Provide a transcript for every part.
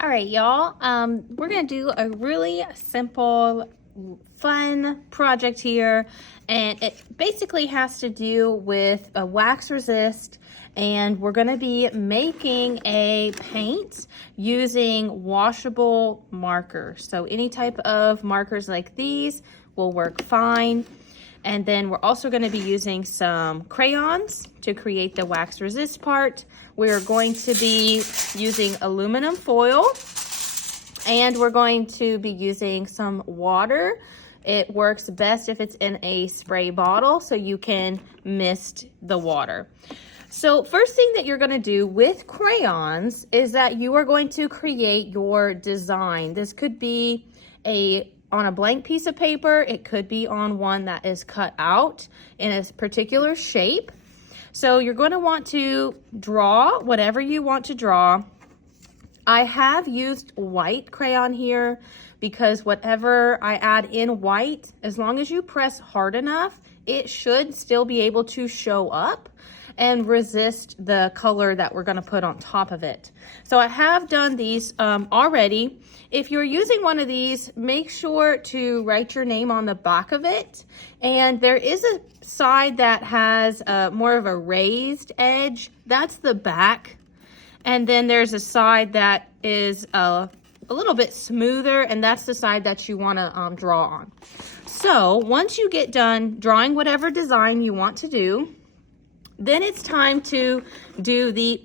All right, y'all. We're gonna do a really simple, fun project here, and it basically has to do with a wax resist, and we're gonna be making a paint using washable markers. So any type of markers like these will work fine. And then we're also going to be using some crayons to create the wax resist part. We're going to be using aluminum foil, and we're going to be using some water. It works best if it's in a spray bottle so you can mist the water. So first thing that you're going to do with crayons is that you are going to create your design. This could be on a blank piece of paper. It could be on one that is cut out in a particular shape. So you're going to want to draw whatever you want to draw. I have used white crayon here because whatever I add in white, as long as you press hard enough, it should still be able to show up and resist the color that we're going to put on top of it. So I have done these already. If you're using one of these, make sure to write your name on the back of it. And there is a side that has more of a raised edge. That's the back. And then there's a side that is a little bit smoother, and that's the side that you want to draw on. So once you get done drawing whatever design you want to do, then it's time to do the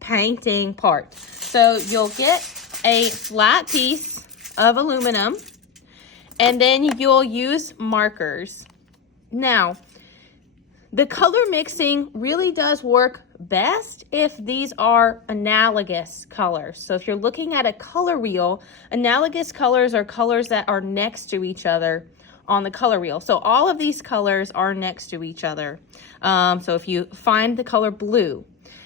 painting part. So you'll get a flat piece of aluminum, and then you'll use markers. Now, the color mixing really does work best if these are analogous colors. So if you're looking at a color wheel, analogous colors are colors that are next to each other on the color wheel. So all of these colors are next to each other. So if you find the color blue,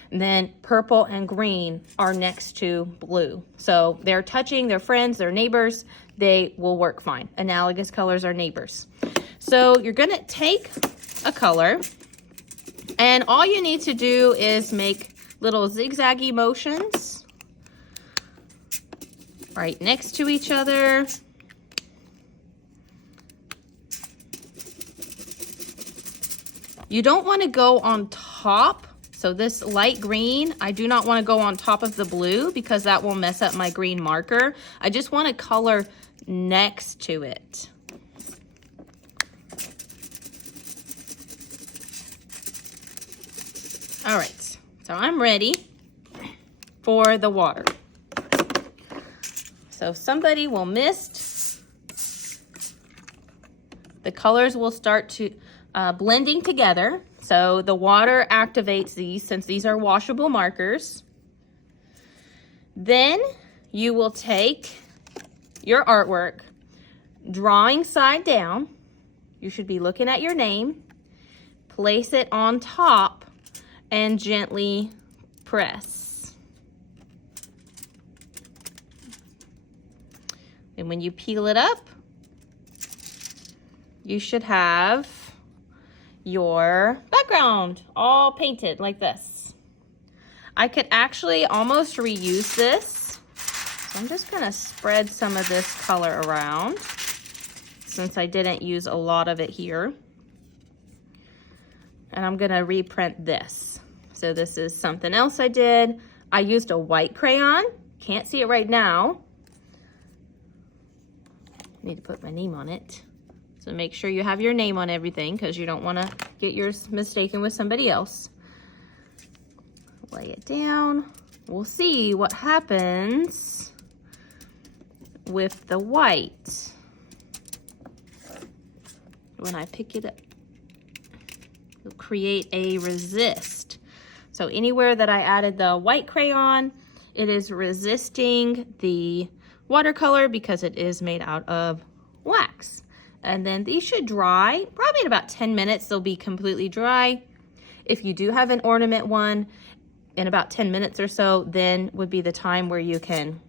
then purple and green are next to blue. So they're touching, they're friends, they're neighbors, they will work fine. Analogous colors are neighbors. So you're gonna take a color, and all you need to do is make little zigzaggy motions right next to each other. You don't want to go on top. So this light green, I do not want to go on top of the blue because that will mess up my green marker. I just want to color next to it. All right, so I'm ready for the water. So somebody will mist. The colors will start to blending together. So the water activates these since these are washable markers. Then you will take your artwork, drawing side down. You should be looking at your name. Place it on top and gently press. And when you peel it up, you should have your background all painted like this. I could actually almost reuse this. So I'm just gonna spread some of this color around since I didn't use a lot of it here. And I'm gonna reprint this. So this is something else I did. I used a white crayon. Can't see it right now. Need to put my name on it. So make sure you have your name on everything because you don't want to get yours mistaken with somebody else. Lay it down. We'll see what happens with the white when I pick it up. It'll create a resist. So anywhere that I added the white crayon, it is resisting the watercolor because it is made out of wax. And then these should dry, probably in about 10 minutes, they'll be completely dry. If you do have an ornament one, in about 10 minutes or so, then would be the time where you can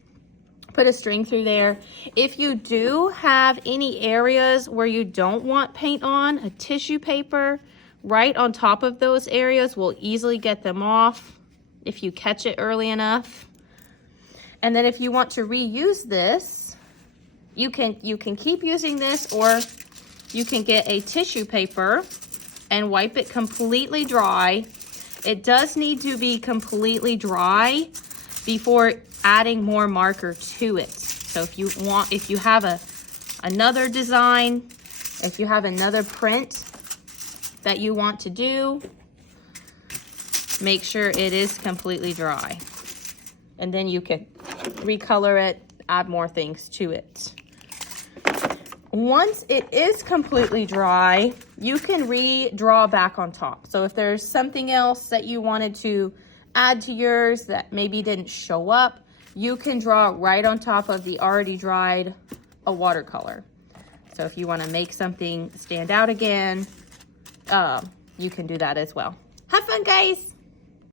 put a string through there. If you do have any areas where you don't want paint on, a tissue paper right on top of those areas will easily get them off if you catch it early enough. And then if you want to reuse this, you can keep using this, or you can get a tissue paper and wipe it completely dry. It does need to be completely dry before adding more marker to it. So if you have another design, if you have another print that you want to do, make sure it is completely dry. And then you can recolor it, add more things to it. Once it is completely dry, you can redraw back on top. So if there's something else that you wanted to add to yours that maybe didn't show up, you can draw right on top of the already dried watercolor. So if you want to make something stand out again, you can do that as well. Have fun, guys!